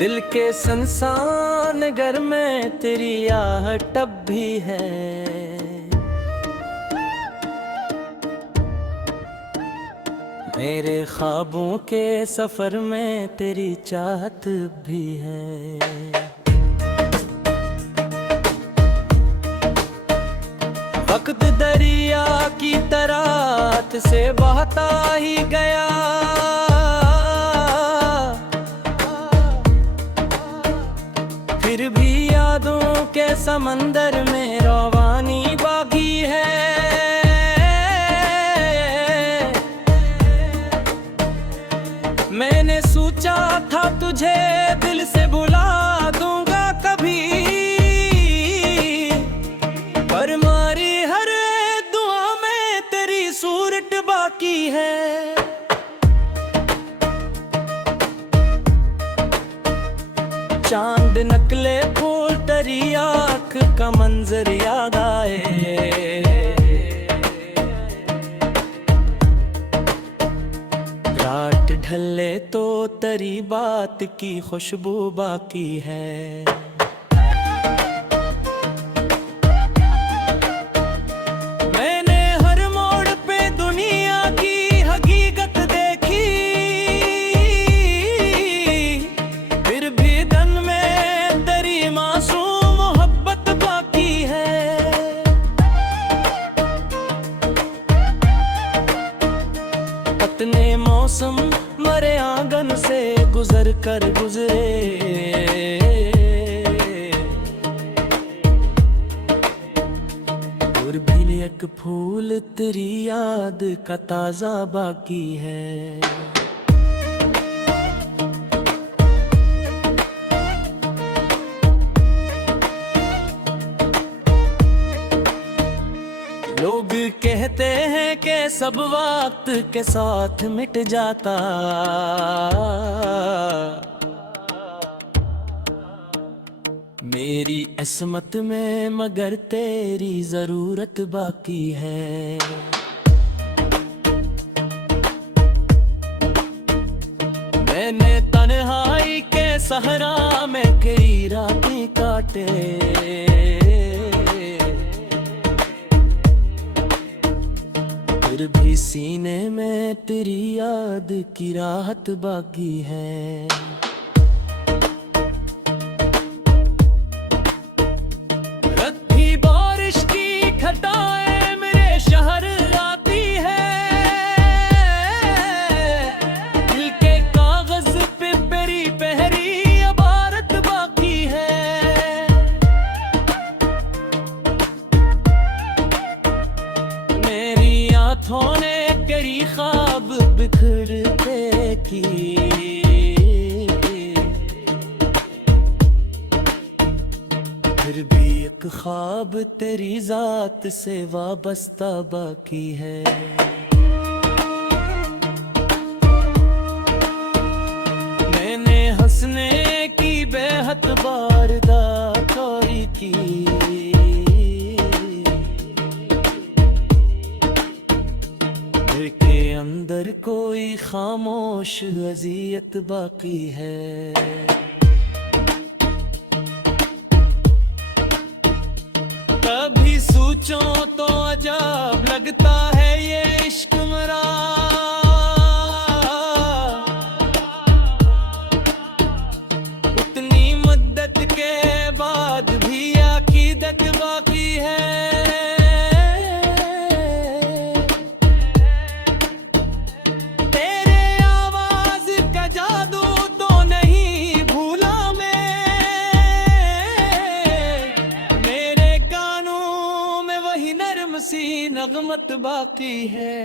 दिल के संसान घर में तेरी आहट अब भी है। मेरे ख्वाबों के सफर में तेरी चाहत भी है। वक्त दरिया की तरह से बहता ही गया, फिर भी यादों के समंदर में रवानी बाकी है। मैंने सोचा था तुझे दिल से भुला दूंगा कभी, पर मारी हर दुआ में तेरी सूरत बाकी है। चांद नकले फूल तेरी आँख का मंजर याद आए, रात ढले तो तेरी बात की खुशबू बाकी है। मैंने हर मोड़ पे दुनिया की हकीकत देखी, फिर भी दिल में तेरी मासूम मोहब्बत बाकी है। इतने मौसम मरे आंगन से गुजर कर गुजरे, और भी एक फूल तेरी याद का ताजा बाकी है। लोग कहते हैं कि सब वक्त के साथ मिट जाता, मेरी किस्मत में मगर तेरी जरूरत बाकी है। मैंने तन्हाई के सहरा में कई रातें काटे, फिर भी सीने में तेरी याद की राहत बाकी है। रत्ती बारिश की घटाएं मेरे शहर आती है, दिल के कागज पे मेरी पहरी इबारत बाकी है। मेरी आँखों ने करी ख्वाब बिखरते की, फिर भी एक ख्वाब तेरी जात से वाबस्ता बाकी है। मैंने हंसने की बेहद बारदारी की, दिल के अंदर कोई खामोश अज़ियत बाकी है। कभी सोचो तो अजब लगता है ये इश्क मरा, उतनी मुद्दत के बाद भी अकीदत बाकी है। तेरे आवाज का जादू तो नहीं भूला मैं, मेरे कानों में वही नर्म सी नगमत बाकी है।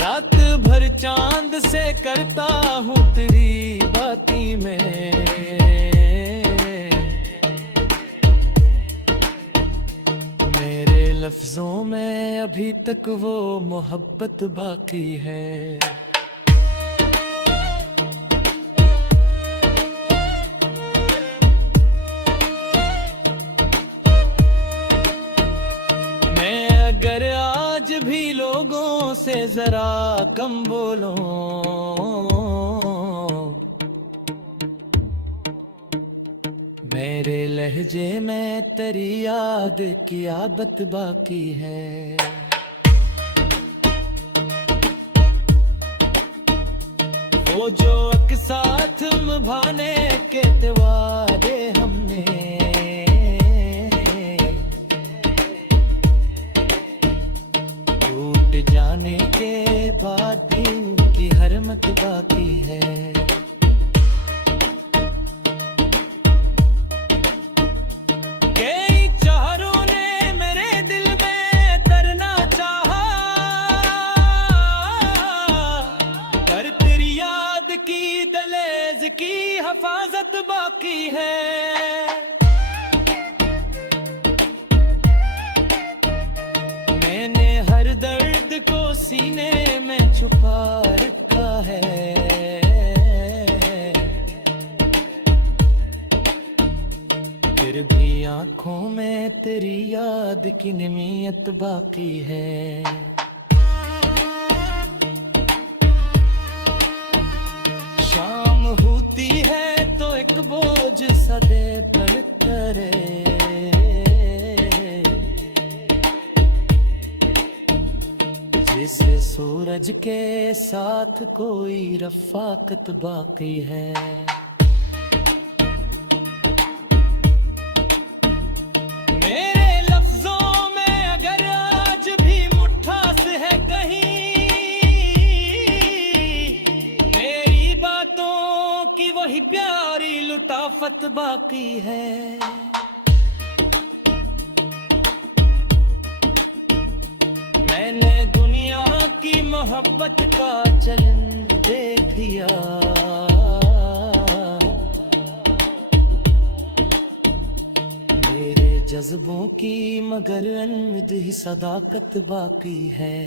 रात भर चांद से करता हूँ तेरी बाती में, मेरे लफ्जों में अभी तक वो मोहब्बत बाकी है। मैं अगर आज भी लोगों से जरा कम बोलो। मेरे लहजे में तेरी याद की आदत बाकी है। वो जो एक साथ निभाने के वादे हमने, टूट जाने के बाद भी उनकी हरमत बाकी है। कई चारों ने मेरे दिल में तरना चाहा, पर तेरी याद की दलेज की हिफाजत बाकी है। मैंने हर दर्द को सीने में छुपा रखा है। फिर भी आंखों में तेरी याद की निमियत बाकी है। शाम होती है तो एक बोझ सा दे बल करे, जिसे सूरज के साथ कोई रफाकत बाकी है। मेरे लफ्जों में अगर आज भी मुट्ठास है कहीं, मेरी बातों की वही प्यारी लुटाफत बाकी है। मैंने दुनिया की मोहब्बत का चलन देख लिया, मेरे जज्बों की मगर अनमोल सदाकत बाकी है।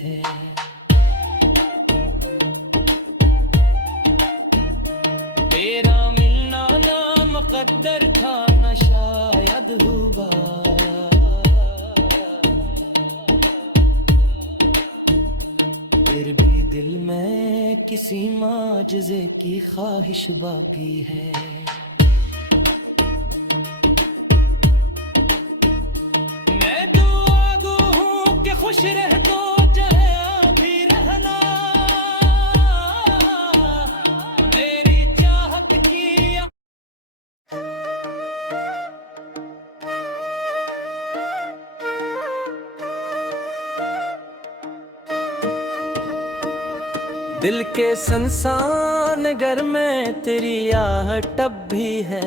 तेरा मिलना ना मुकद्दर था न शायद हुआ, फिर भी दिल में किसी माजज़े की ख्वाहिश बाकी है। मैं तो आगू हूँ कि खुश रह तो जहाँ भी रहना, मेरी चाहत की दिल के संसान घर में तेरी आहट अब भी है।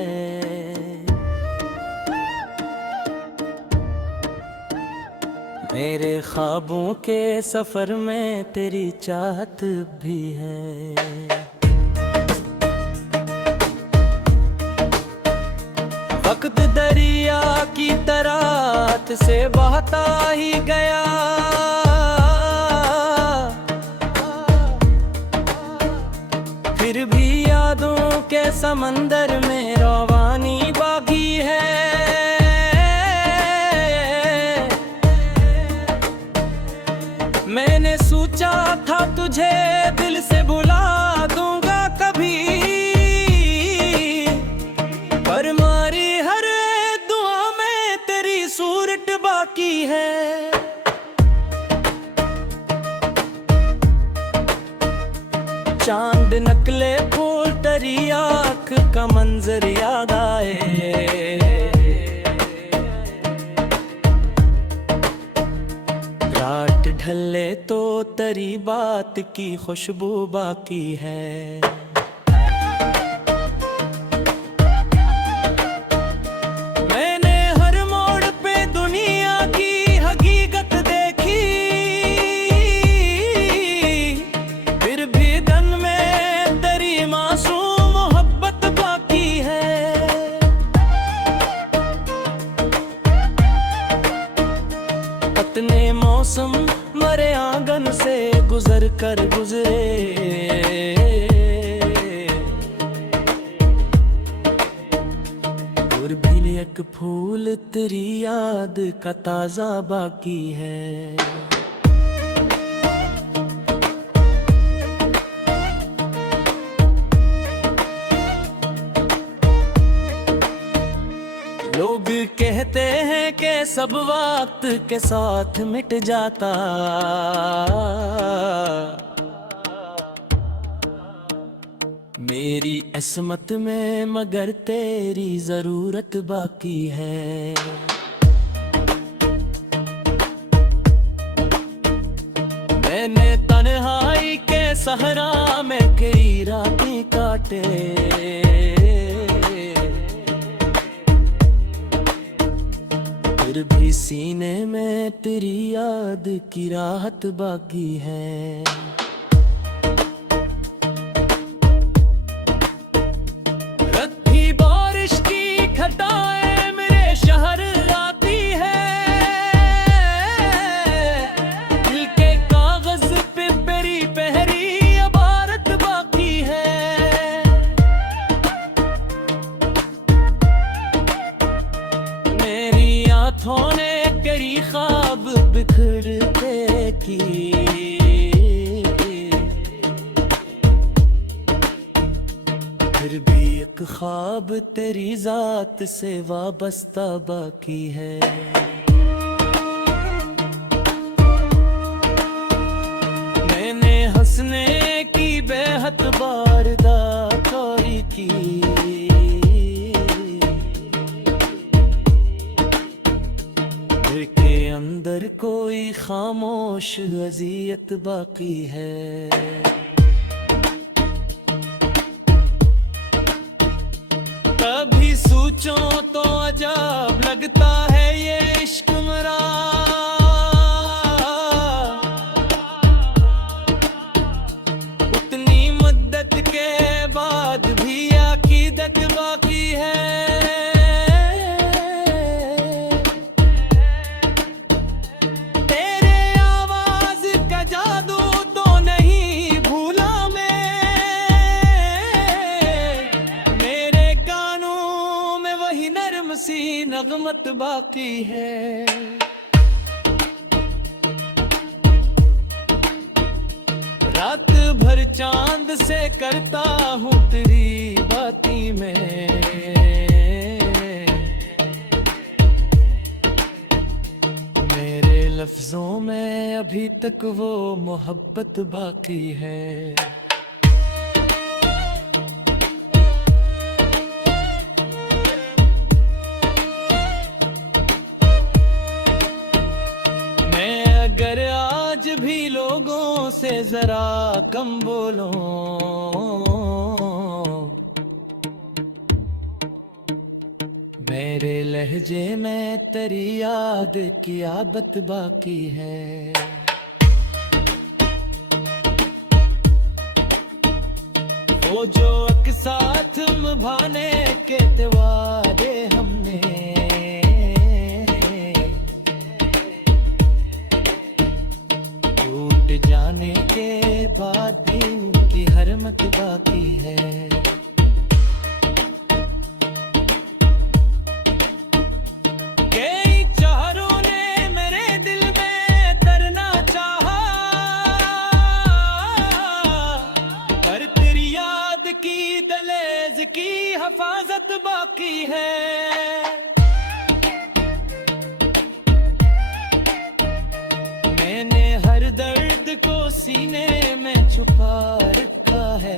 मेरे ख्वाबों के सफर में तेरी चाहत भी है। वक्त दरिया की तरह से बहता ही गया, फिर भी यादों के समंदर में रवानी बाकी है। मैंने सोचा था तुझे दिल से भुला दूंगा कभी, पर मारी हर दुआ में तेरी सूरत बाकी है। चांद नकले फूल तेरी आँख का मंजर याद आए, रात ढले तो तेरी बात की खुशबू बाकी है। मैंने हर मोड़ पे दुनिया की हकीकत देखी, फिर भी दिल में तेरी मासूम मोहब्बत बाकी है। पतने मौसम मरे आंगन से गुजर कर गुजरे, और भी एक फूल तेरी याद का ताजा बाकी है। लोग कहते हैं कि सब वक्त के साथ मिट जाता, मेरी किस्मत में मगर तेरी जरूरत बाकी है। मैंने तन्हाई के सहरा में कई रातें काटे, फिर भी सीने में तेरी याद की राहत बाकी है। रत्ती बारिश की घटाएं मेरे शहर आती है, दिल के कागज पे मेरी पहरी इबारत बाकी है। मेरी आँखों ने करी ख्वाब बिखरते की, फिर भी एक ख्वाब तेरी जात से वाबस्ता बाकी है। मैंने हंसने की बेहद बारदारी की, दिल के अंदर कोई खामोश अज़ियत बाकी है। कभी सोचो तो अजब लगता है ये इश्क मरा, उतनी मुद्दत के बाद भी अकीदत बाकी है। तेरे आवाज का जादू तो नहीं भूला मैं, मेरे कानों में वही नर्म सी नगमत बाकी है। रात भर चांद से करता हूँ तेरी बाती में, मेरे लफ्जों में अभी तक वो मोहब्बत बाकी है। अगर आज भी लोगों से जरा कम बोलूं, मेरे लहजे में तेरी याद की आदत बाकी है। वो जो एक साथ निभाने के वादे हमने, जाने के बाद भी उनकी हरमत बाकी है। कई चारों ने मेरे दिल में तरना चाहा, पर तेरी याद की दलेज की हिफाजत बाकी है। मैंने हर दर्द को सीने में छुपा रखा है,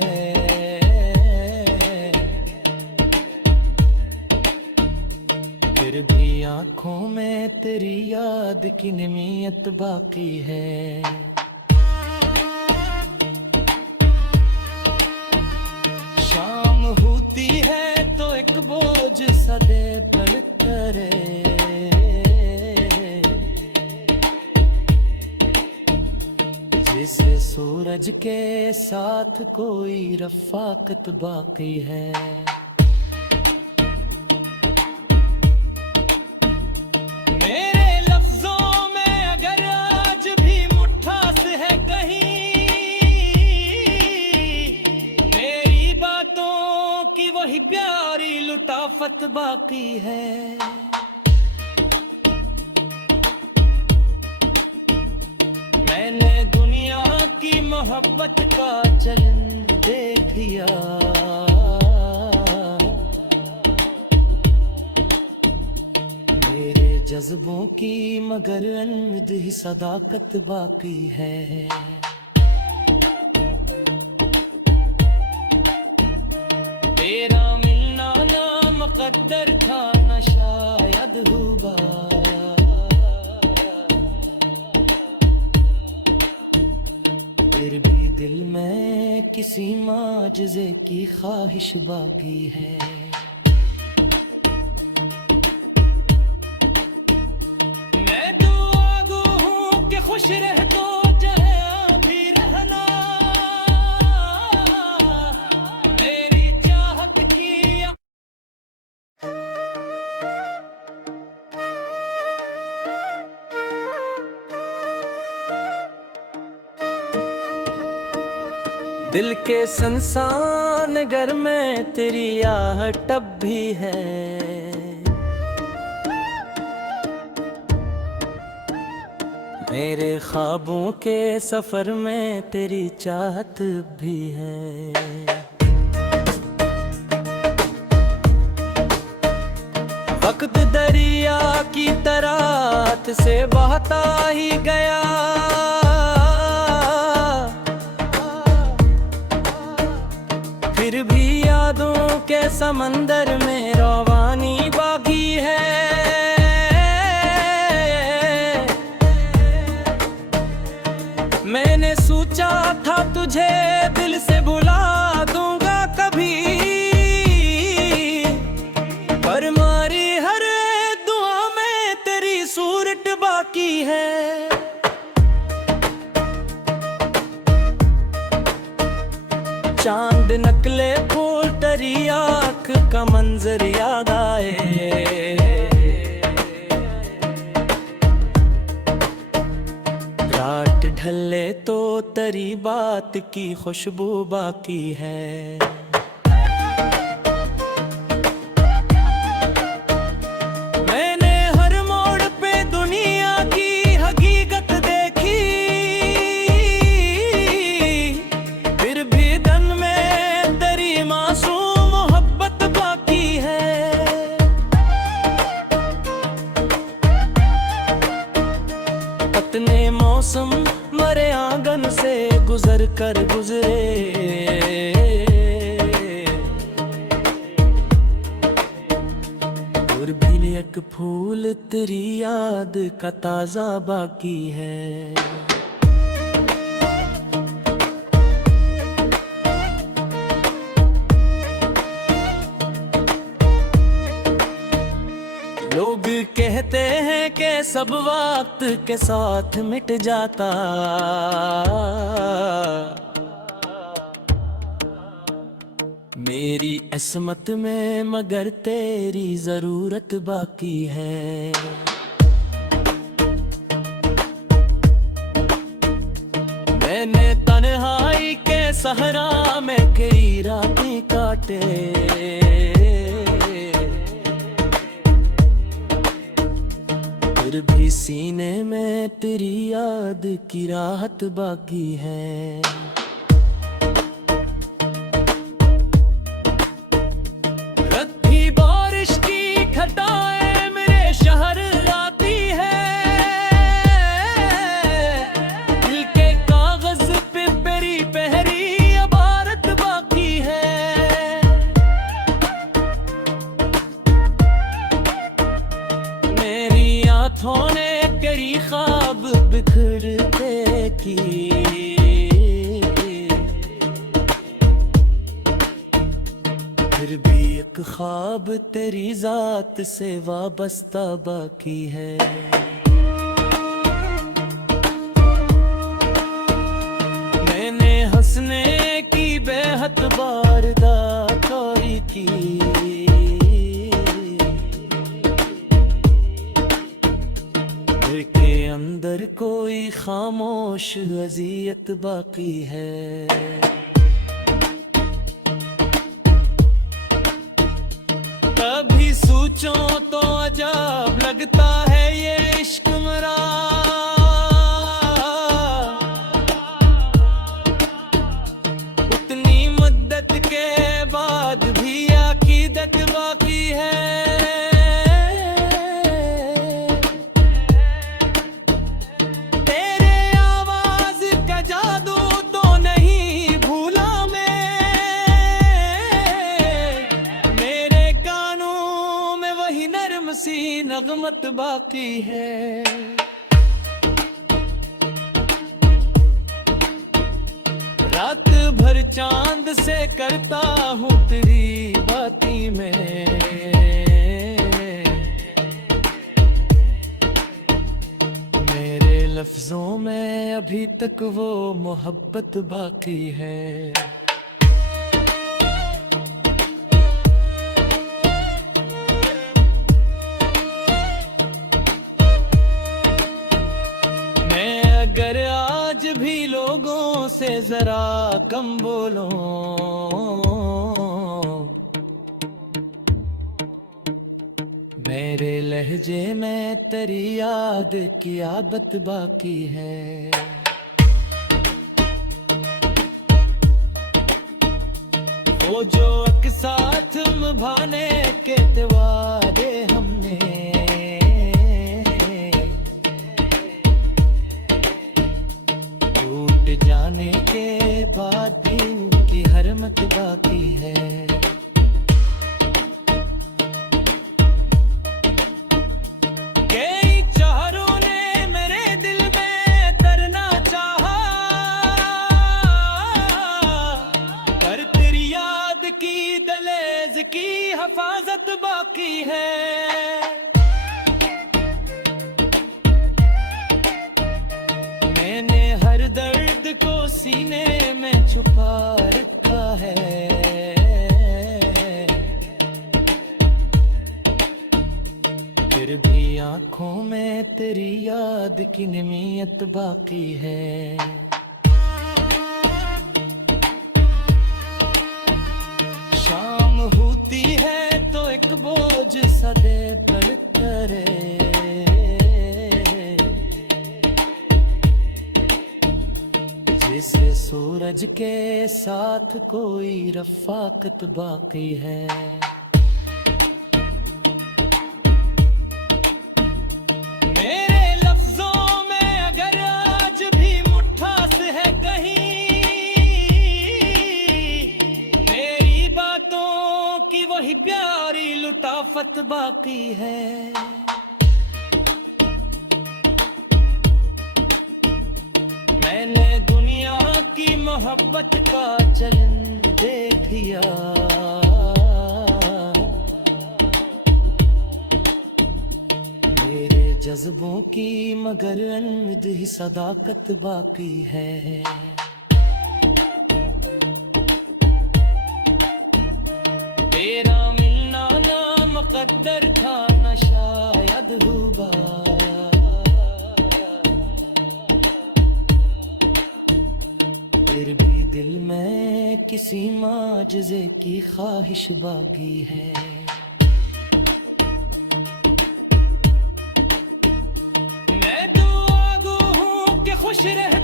फिर भी आंखों में तेरी याद की निमियत बाकी है। शाम होती है तो एक बोझ सा दे बल करे, जैसे सूरज के साथ कोई रफाकत बाकी है। मेरे लफ्जों में अगर आज भी मुट्ठास है कहीं, मेरी बातों की वही प्यारी लुटाफत बाकी है। मैंने दुनिया की मोहब्बत का चलन देख लिया, जज्बों की मगर अनमोल सदाकत बाकी है। तेरा मिलना ना मुकद्दर था न शायद हुआ, फिर भी दिल में किसी माजज़े की ख्वाहिश बाकी है। मैं तो आगू हूँ कि खुश रह तो चाहे भी रहना, मेरी चाहत की दिल के संसान घर में तेरी आहट अब भी है। मेरे ख्वाबों के सफर में तेरी चाहत भी है। वक्त दरिया की तरह से बहता ही गया, फिर भी यादों के समंदर में रवानी बाकी है। मैंने सोचा था तुझे दिल से भुला दूंगा कभी, पर मारी हर दुआ में तेरी सूरत बाकी है। चांद नकले फूल तेरी आँख का मंजर याद आए, रात ढले तो तेरी बात की खुशबू बाकी है। मैंने हर मोड़ पे दुनिया की हकीकत देखी, फिर भी दिल में तेरी मासूम मोहब्बत बाकी है। कितने मौसम मरे आंगन से गुजर कर गुजरे, और भी एक फूल तेरी याद का ताजा बाकी है। लोग कहते हैं कि सब वक्त के साथ मिट जाता, मेरी किस्मत में मगर तेरी जरूरत बाकी है। मैंने तन्हाई के सहरा में कई रातें काटे, फिर भी सीने में तेरी याद की राहत बाकी है। रत्ती बारिश की घटाएं मेरे शहर लाती है, दिल के कागज पे मेरी पहरी इबारत बाकी है। मेरी आँखों ने तेरी ख्वाब बिखरते की, फिर भी एक ख्वाब तेरी जात से वाबस्ता बाकी है। मैंने हंसने की बेहद वारदात की, दिल के अंदर कोई खामोश अज़ियत बाकी है। कभी सोचो तो अजब लगता है ये इश्क मरा, उतनी मुद्दत के बाद भी अकीदत बाकी है। नगमत बाकी है। रात भर चांद से करता हूँ तेरी बाती में, मेरे लफ्जों में अभी तक वो मोहब्बत बाकी है। मैं अगर आज भी लोगों से जरा कम बोलूं, मेरे लहजे में तेरी याद की आदत बाकी है। वो जो एक साथ निभाने के वादे हमने, टूट जाने के बाद भी उनकी हरमत बाकी है। कई चारों ने मेरे दिल में करना चाहा, पर तेरी याद की दलेज की हिफाजत बाकी है। मैंने हर दर्द को सीने में छुपा रखा है, फिर भी आंखों में तेरी याद की निमियत बाकी है। शाम होती है तो एक बोझ सा दे बढ़ करे, जैसे सूरज के साथ कोई रफाकत बाकी है। मेरे लफ्जों में अगर आज भी मिठास है कहीं, मेरी बातों की वही प्यारी लुटाफत बाकी है। मैंने दुनिया की मोहब्बत का चलन देख लिया, मेरे जज्बों की मगर अनमोल सदाकत बाकी है। तेरा मिलना ना मुकद्दर था न शायद हुआ, फिर भी दिल में किसी माजज़े की ख्वाहिश बाकी है। मैं दुआ गो हूँ कि खुश रह